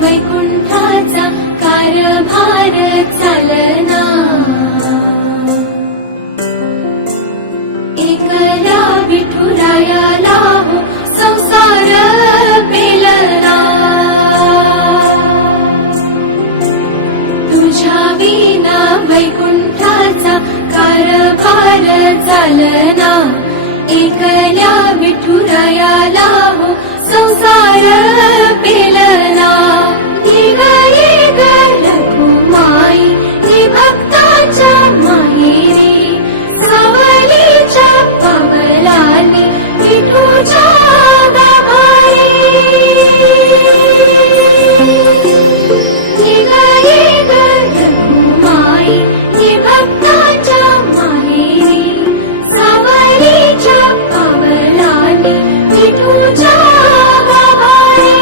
वैकुंठाचा कारभार चालना, एकला विठुरायाला हो संसार पेलना, तुझ्या विना वैकुंठाचा कारभार चालना, एकल्या विठुरायाला हो संसार पेलना. निघाली रखुमाई नि भक्ताच्या माहेरी, सावलीच्या पवलाली विठूच्या गाभारी. निघाली रखुमाई नि भक्ताच्या माहेरी, सावलीच्या पवलाली विठूच्या गाभारी.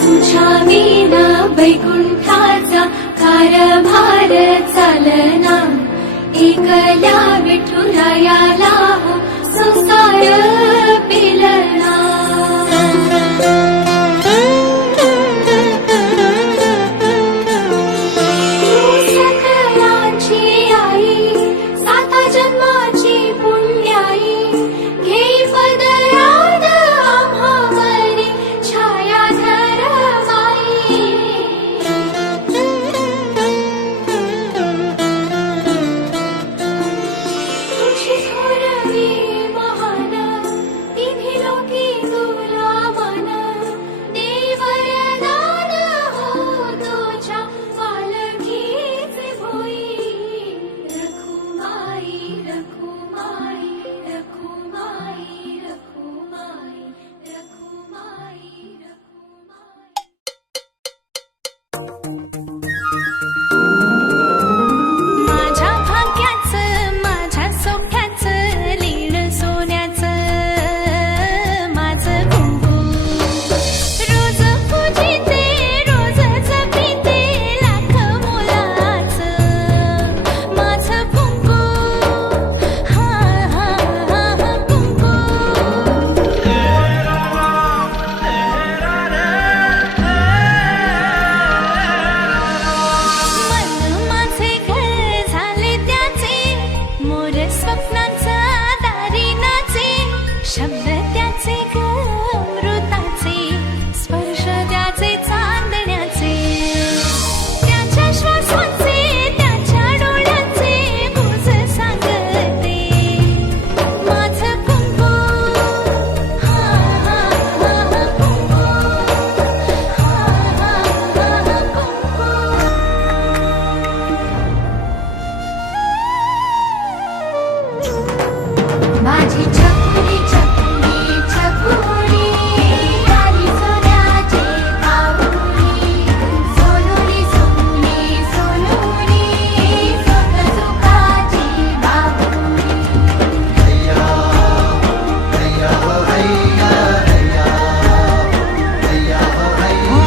तुझ्या विना वैकुंठाचा कारभार चालना, एकल्या विठुरायाला हो संसार पेलना. सकलांची आई, साता जन्माची पुण्याई, घेई पदरात आम्हावरी छायाधर माई. तुझी थोरवी महान, तिन्ही लोकी तुला मान, देई वरदान हो तुझ्या पालखीचे भोई. रखुमाई रखुमाई रखुमाई रखुमाई रखुमाई रखुमाई. माझ्या भाग्याचं माझ्या सोख्याचं लीन सोन्याचं माझं कुंकू, रोज पूजिते रोज जपिते लाख मोलाचं माझं कुंकू. हा हा हा कुंकू. मन माझे घर झाले त्याचे, मोर स्वप्नांचा दारी नाचे, शब्द त्याचे ग अमृताचे, स्पर्श त्याचे चांदण्याचे, त्याच्या श्वासाचे त्याच्या डोळ्याचे गुज सांगते माझं कुंकू. हा हा हा कुंकू. हा हा हा कुंकू. माझी छकुली छकुली छकुली, आली सोन्याची पाऊली, सोनुरी सोनुरी सोनुरी, सुख सुखाची बाबुली.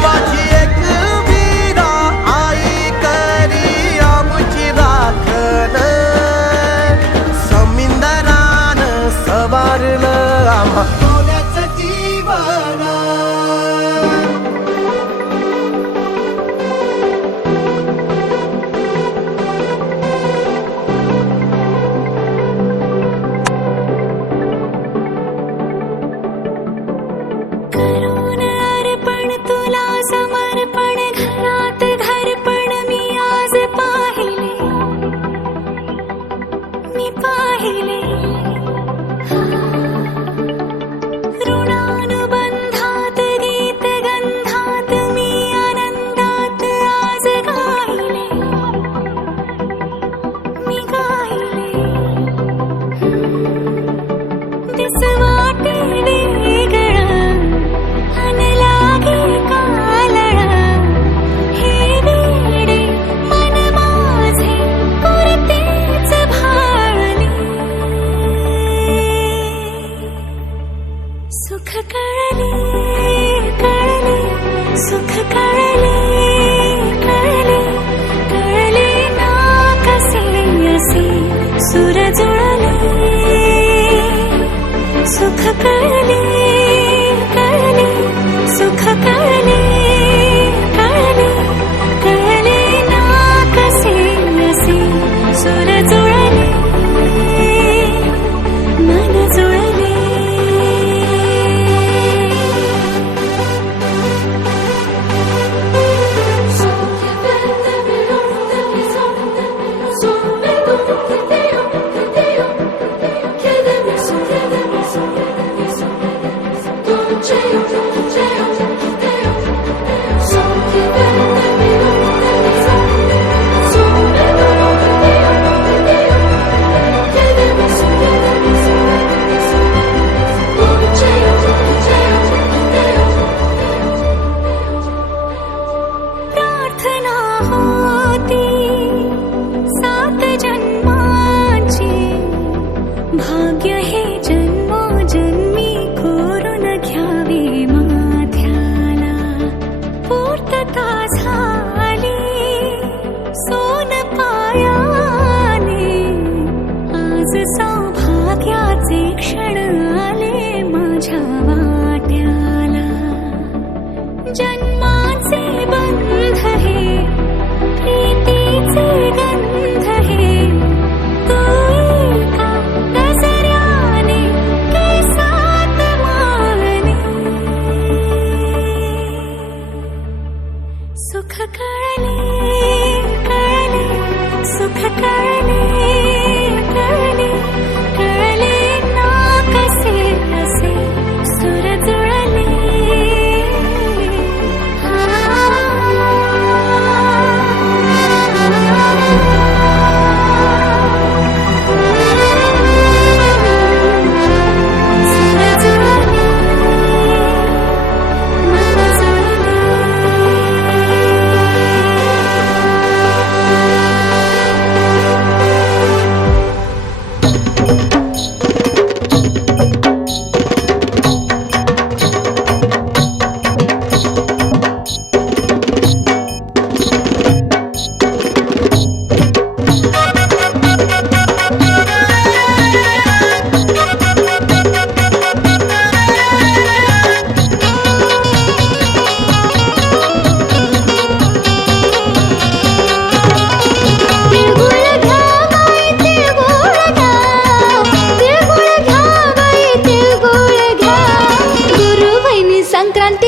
माझी एक वीरा आई करी आमची राखण, समिंदरान सवारलं आम्हा सोन्याचं जीवन. करून अर्पण तुला समर्पण, घरात घरपण मी आज पाहिले, मी पाहिले. ऋणानुबंधात गीत गंधात मी आनंदात आज गायले, मी गायले. दिस वाटे वेगळं अन लागे कालळं, हे वेडे मन माझे पुरतेच भाळले. सुख कळले कळले, सुख कळले कळले, कळले ना कसे असे सुर जुळले. सुख कळले कळले.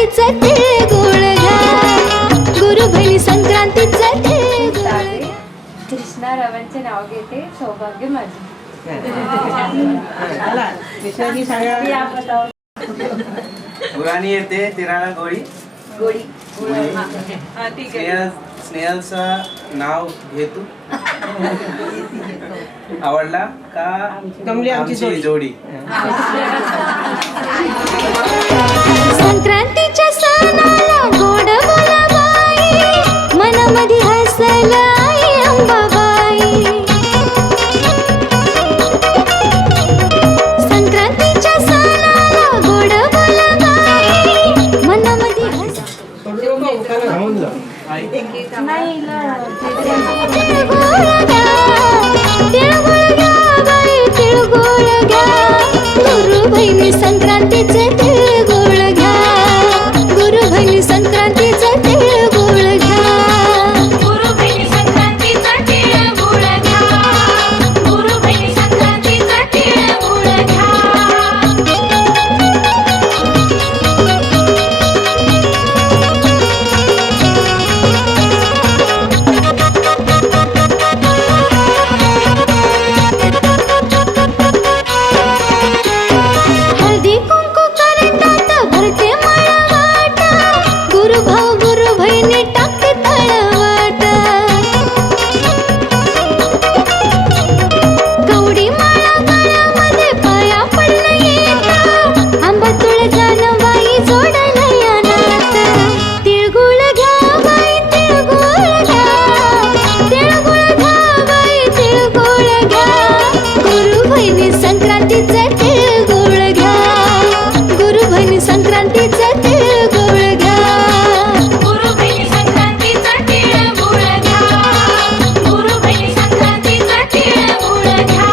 संक्रांतीचा तिळगुळ घ्या, गुरु बहिणी संक्रांतीचा तिळगुळ घ्या. कृष्णा रावांचे नाव घेते, सौभाग्य माझे. पुराणी येते तिराळा गोळी गोडी स्नेहलचं नाव घेतू आवडला का आमची जोडी. संक्रांतीच्या सणाला गोड बोलाबाई, मनामध्ये हसलं आई अंबाबाई. संक्रांतीच्या सणाला गोड बोलाबाई, मनामध्ये गुरु बहिणी संक्रांतीचे तिळगुळ घ्या, गुरु बहिणी संक्रांतीचे तिळगुळ घ्या, गुरु बहिणी संक्रांतीचा तिळगुळ घ्या, गुरु बहिणी संक्रांतीचा तिळगुळ घ्या. हळदी कुंकू करंडात भरते मळवाट, गुरु भाऊ गुरु बहिणी टाकते तळवाट. कवडी माळा गळ्यामध्ये पाया पडणं येत, आंबा तुळजानं बाई जोडलं या नात. तिळगुळ घ्या बाई तिळगुळ घ्या, तिळगुळ घ्या बाई तिळगुळ घ्या, गुरु बहिणी संक्रांतीचे तिळगुळ घ्या, गुरु बहिणी संक्रांतीचे तिळगुळ घ्या, गुरु बहिणी संक्रांतीचा तिळगुळ घ्या, गुरु बहिणी संक्रांतीचा तिळगुळ घ्या.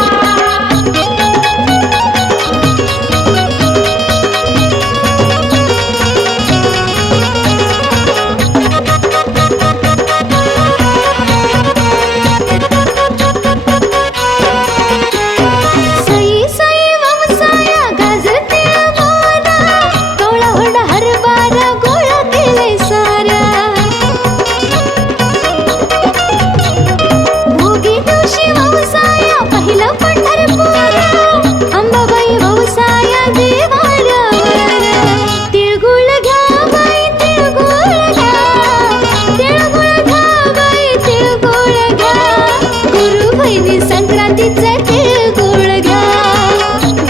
सई सई वंसाया गाजर तिळ बोरा, कवळा हुरडा हरभरा गोळा केले सारा. भोगी दिवशी वंसाया पहिला पंढरपुरा, अंबाबाई वंसाया देवाऱ्यावर. तिळगुळ घ्या बाई तिळगुळ घ्या, तिळगुळ घ्या बाई तिळगुळ घ्या, गुरु बहिणी संक्रांतीचे तिळगुळ घ्या,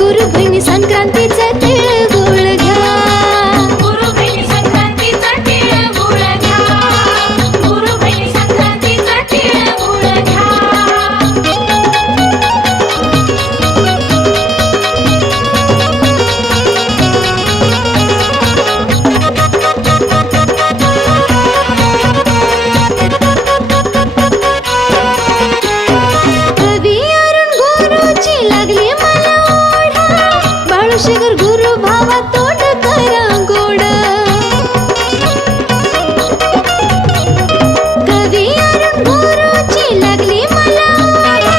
गुरु बहिणी संक्रांतीचे तिळगुळ घ्या, गुरु बहिणी संक्रांतीचा तिळगुळ घ्या, गुरु बहिणी संक्रांतीचा तिळगुळ घ्या. कवी अरुण गुरुची लागली मला ओढा, बाळूशेखर गुरु भावा तोंड करा गोड. कवी अरुण गुरुची लागली मला ओढा,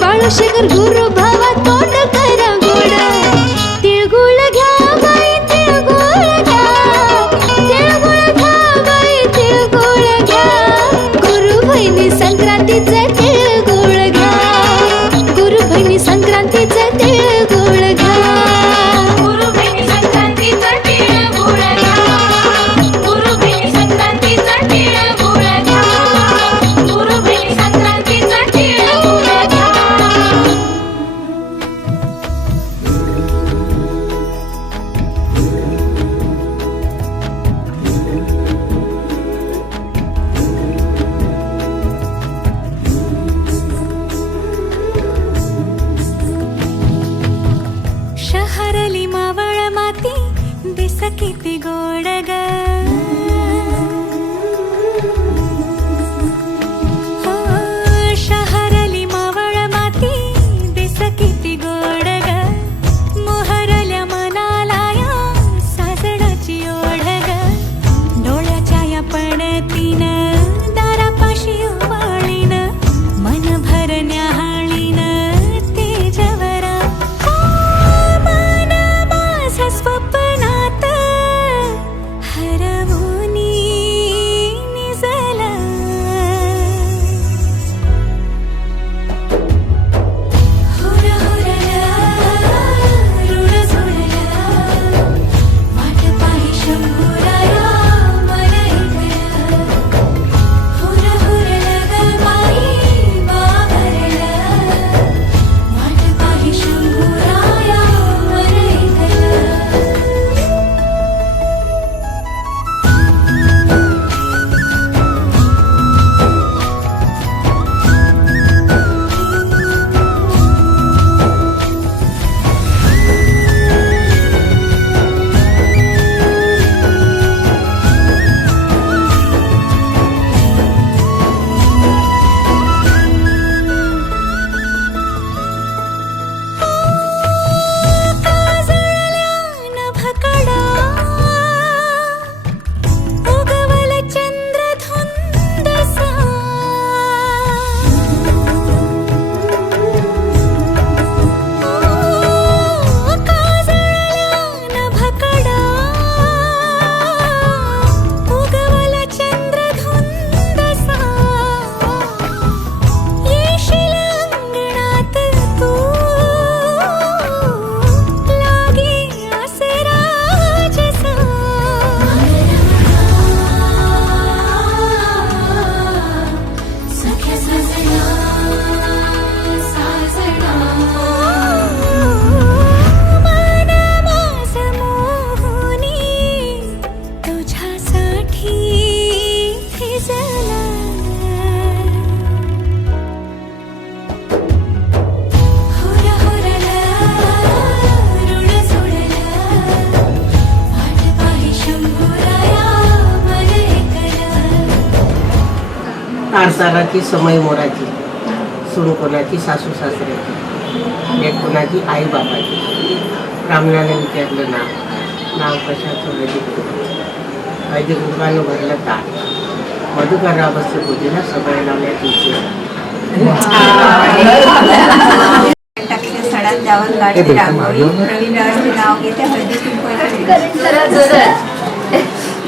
बाळूशेखर गुरु भावा तोंड करा गोड. तिळगुळ घ्या बाई तिळगुळ घ्या, तिळगुळ घ्या बाई तिळगुळ घ्या, गुरु बहिणी संक्रांतीचे तिळगुळ घ्या, गुरु बहिणी संक्रांतीचे तिळगुळ घ्या, गुरु बहिणी संक्रांतीचा तिळगुळ घ्या, गुरु बहिणी संक्रांतीचा तिळगुळ घ्या, गुरु बहिणी संक्रांतीचा तिळगुळ घ्या. शहरली मावळ माती दिस किती गोड ग, हो शहरली मावळ माती दिस किती गोड ग, मोहरल्या मनाला या सासडाची ओढ ग, डोळ्याच्या या पडतीनं दारापाशी ओवाळीन, मन भरण्या हाळीन तेजवरा. मन माझा स्वप्नात मारताना की समय मोराची, सून कोणाची सासू सासऱ्याची, एक कोणाची आई बाबाची. ब्राह्मणाने विचारलं नाव कशाचं? हळदी कुंकानं भरलं ताट, मधुकरराव बसले पूजेला, सगळ्या लावल्या तुळशी. सडात त्यावर काढते रांगोळी, प्रवीण रावांचे नाव घेते, हळदी कुंकू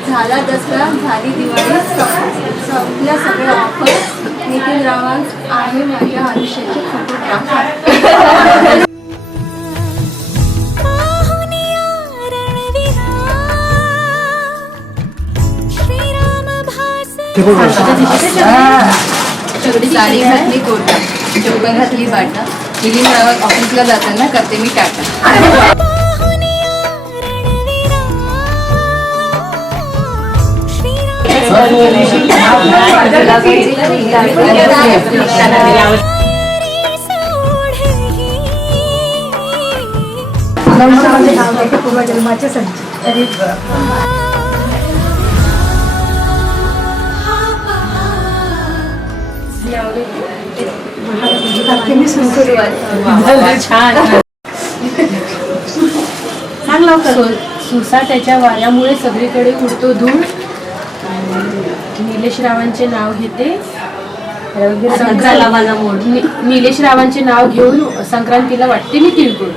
झाला दसरा, झाली दिवाळी, संपल्या सगळ्या ऑफर्स. नितीन रावांस आहे माझ्या आयुष्याचे फोटोग्राफर. साडी घातली कोटा, चौका घातली बाटा, नितीन रावत ऑफिसला जाताना करते मी टाटा. पूर्वजन्माचे संच. सुसाट्याच्या वाऱ्यामुळे सगळीकडे उडतो धूळ. निलेश रावांचे नाव घेते, निलेश रावांचे नाव घेऊन संक्रांतीला वाटते मी तिळगुळ.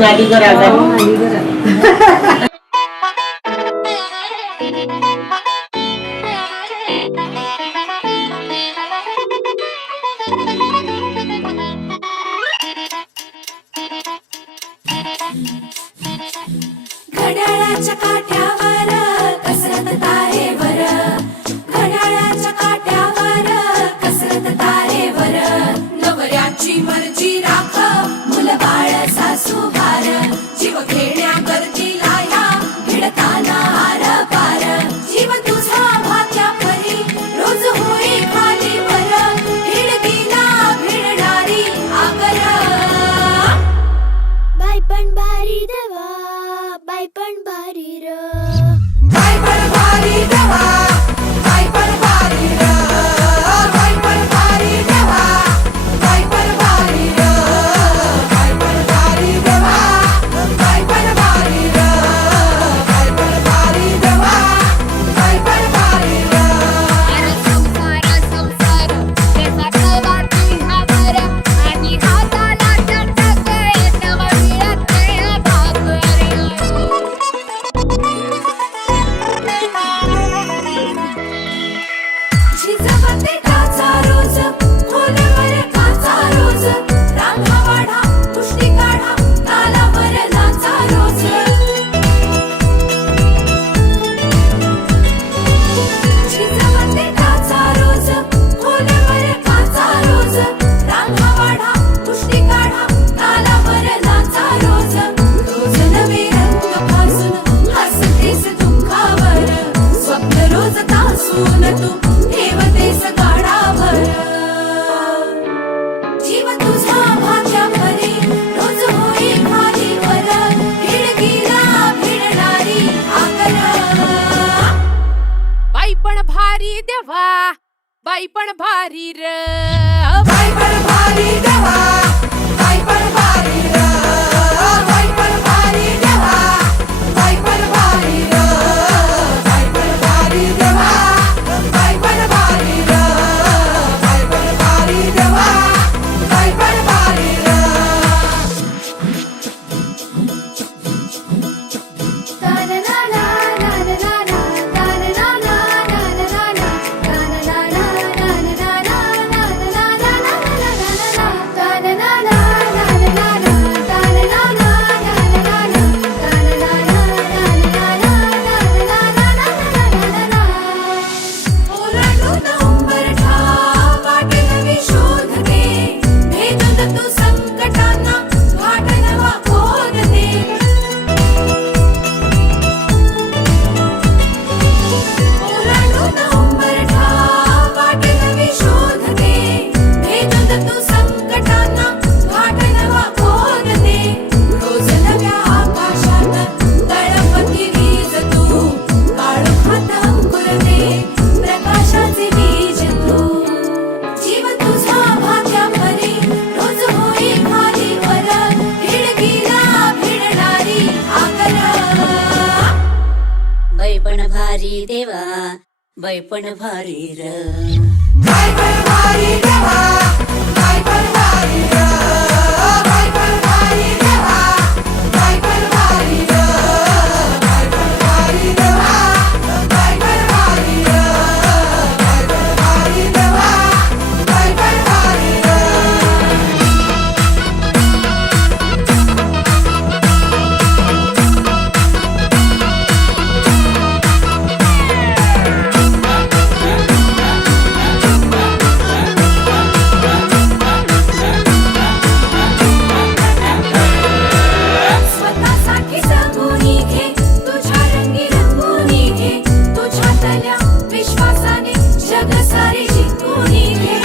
नालीगर आघाडी. घड्याळाच्या काठ्यावर कसरत तारेवर, घड्याळाच्या काठ्यावर कसरत तारेवर, नवऱ्याची मर्जी राख मुलं बाळ सासू भार, जीव खेळण्या गर्दीला या भिडताना आर पार, जीव तुझा भात्या परी रोज होई खाली वर, भिडकीला भिडणारी आगर. बाई पण भारी देवा, बाई पण भारी र, बाई पण भारी देवा, बाई पण भारी र, बाई पण भारी देवा, बाई पण भारी र, बाई पण भारी देवा, बाई पण भारी र, बाई पण भारी देवा, बाई पण भारी र. अरे संसार संसार त्याचा कवाती हावर, आणि हाताला चटक येतव मिळते भाकर. झिजवते टाचा रोज, खोलवर काचा रोज, रांगा वाढा, कुस्ती काढा, तालावर नाचा रोज. झिजवते टाचा रोज, खोलवर काचा रोज, रांगा वाढा, कुस्ती काढा, तालावर नाचा रोज. रोज नवे रंग फासून हसतेस दुःखावर, स्वप्न रोज तासून तू ठेवतेस गाडावर, जीव तुझा भाग्या परी रोज होई खाली वर, भिडकीला भिडणारी आगर. बाई पण भारी देवा, बाई पण भारी र, बाई पण भारी देवा, बाई पण भारी र, बाई पण भारी देवा, बाई पण भारी र, बाई पण भारी देवा, बाई पण भारी र, बाई पण भारी देवा, बाई पण भारी र. बाई पण भारी र बाई पण भारी देवा बाई पण भारी र बाई पण भारी देवा बाई पण भारी र बाई पण भारी देवा बाई पण भारी र बाई पण भारी देवा बाई पण भारी र स्वतःसाठी जगूनी घे तुझ्या रंगी रंगूनी घे तुझ्यातल्या विश्वासाने जग सारे जिंकूनी घे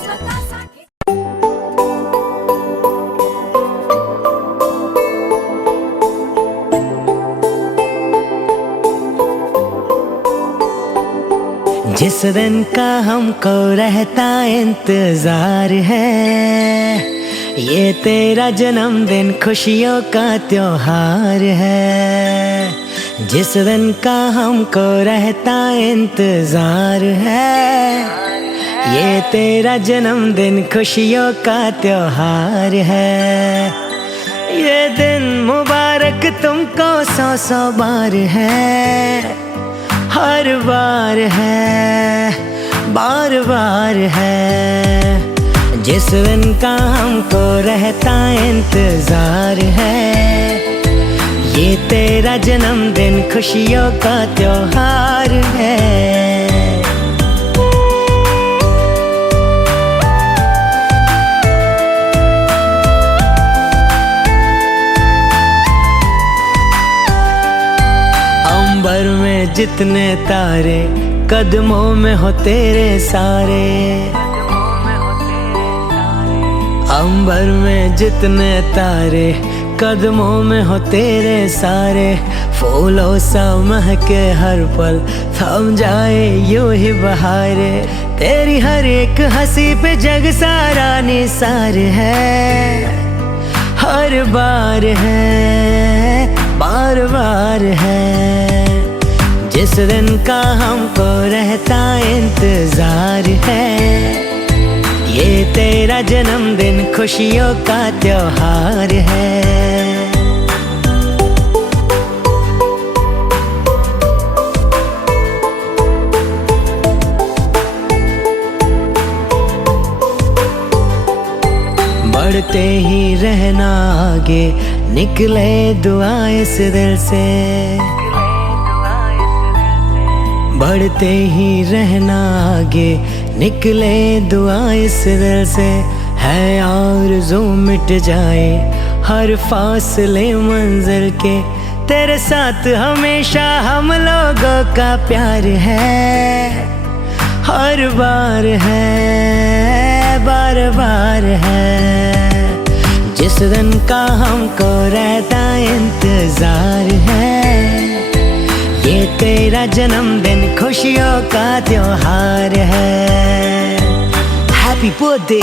स्वतःसाठी जिस दिन का हमको रहता इंतजार है, ये तेरा जन्मदिन खुशियों का त्योहार है। जिस दिन का हमको रहता इंतजार है, ये तेरा जन्मदिन खुशियों का त्योहार है। ये दिन मुबारक तुमको 100 बार है, हर बार है, बार बार है। जिस दिन का हमको रहता इंतजार है, ये तेरा जन्मदिन खुशियों का त्योहार है। अंबर में जितने तारे कदमों में हो तेरे सारे, अंबर में जितने तारे कदमों में हो तेरे सारे। फूलों सा महके हर पल थम जाए यूं ही बहारे, तेरी हर एक हंसी पे जग सारा निसार है, हर बार है, बार बार है। जिस दिन का हमको रहता इंतजार है, ये तेरा जन्मदिन खुशियों का त्योहार है। बढ़ते ही रहना आगे, निकले दुआ इस दिल से, बढ़ते ही रहना आगे, निकले दुआ इस दिल से। है आरज़ू मिट जाए हर फासले मंजिल के, तेरे साथ हमेशा हम लोगों का प्यार है, हर बार है, बार बार है। जिस दिन का हमको रहता इंतजार है, ये तेरा जन्मदिन खुशियों का त्योहार है। Happy birthday.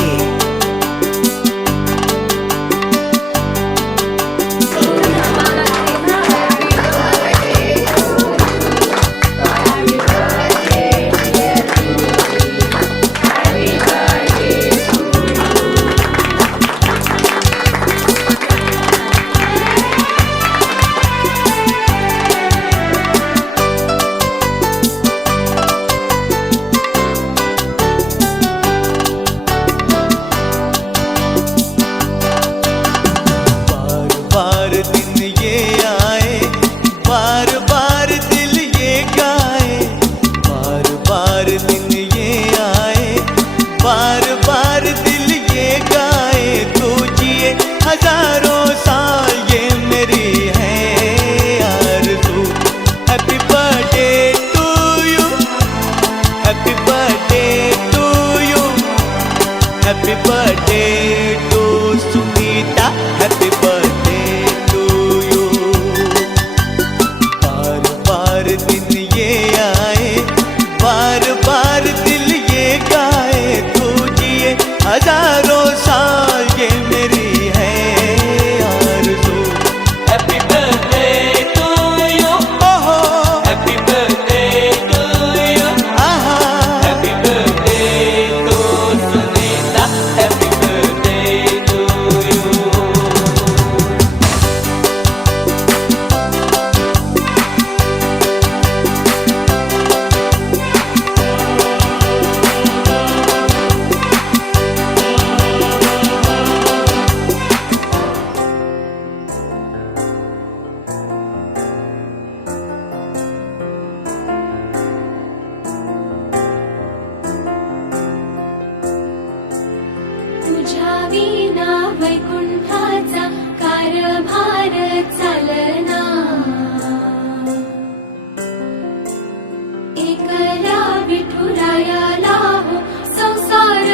एकल्या विठुरायाला हो संसार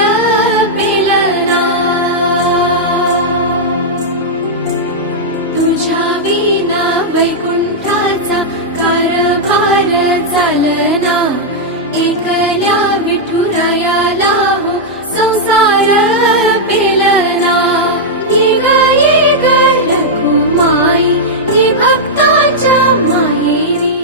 पेलना तुझ्या विना वैकुंठाचा कारभार चालना एकल्या विठुरायाला हो संसार पेलना ये ग रघुमाई हे भक्ताच्या माहेरी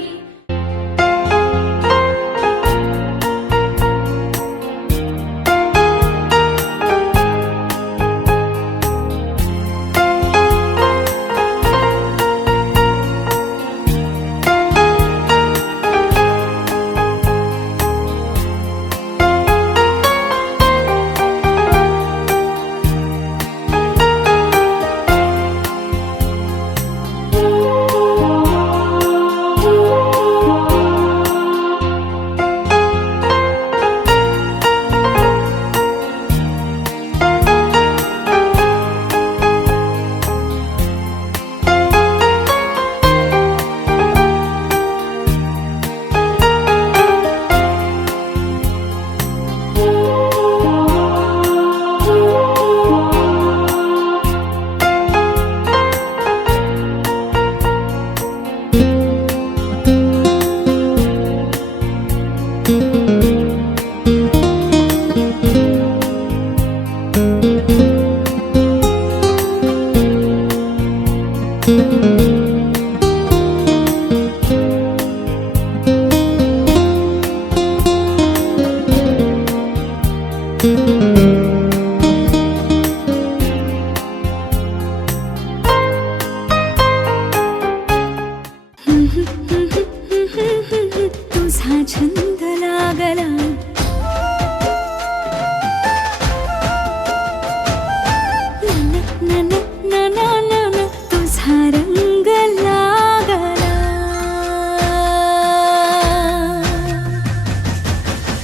तुझा छंद लागला न न न न न न तुझा रंग लागला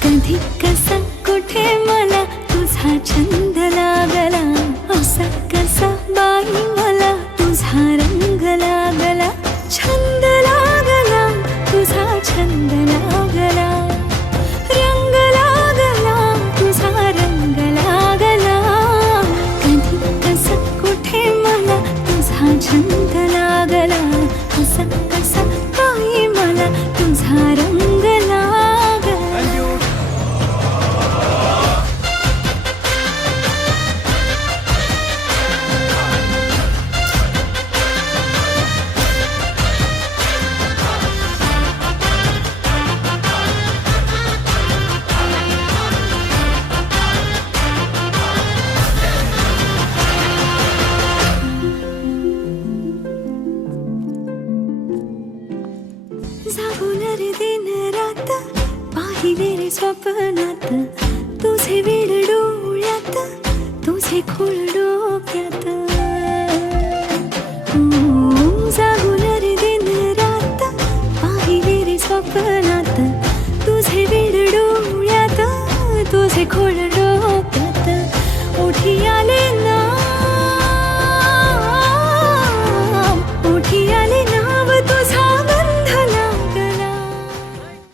कधी कसा कुठे मला तुझा छंद लागला असा कसा बाई मला तुझा रंग लागला छंद लागला तुझा छंद लागला रंग लागला तुझा रंग लागला कधी कसा कुठे मला तुझा छंद लागला असा कसा बाई मला तुझा रंग लागला जागून रे दिन रात पाहिले रे स्वप्नात तुझे वेड डोळ्यात तुझे खोल डोक्यात जागून रे दिन रात पाहिले रे स्वप्नात तुझे वेड डोळ्यात तुझे खोल डोक्यात उठी आले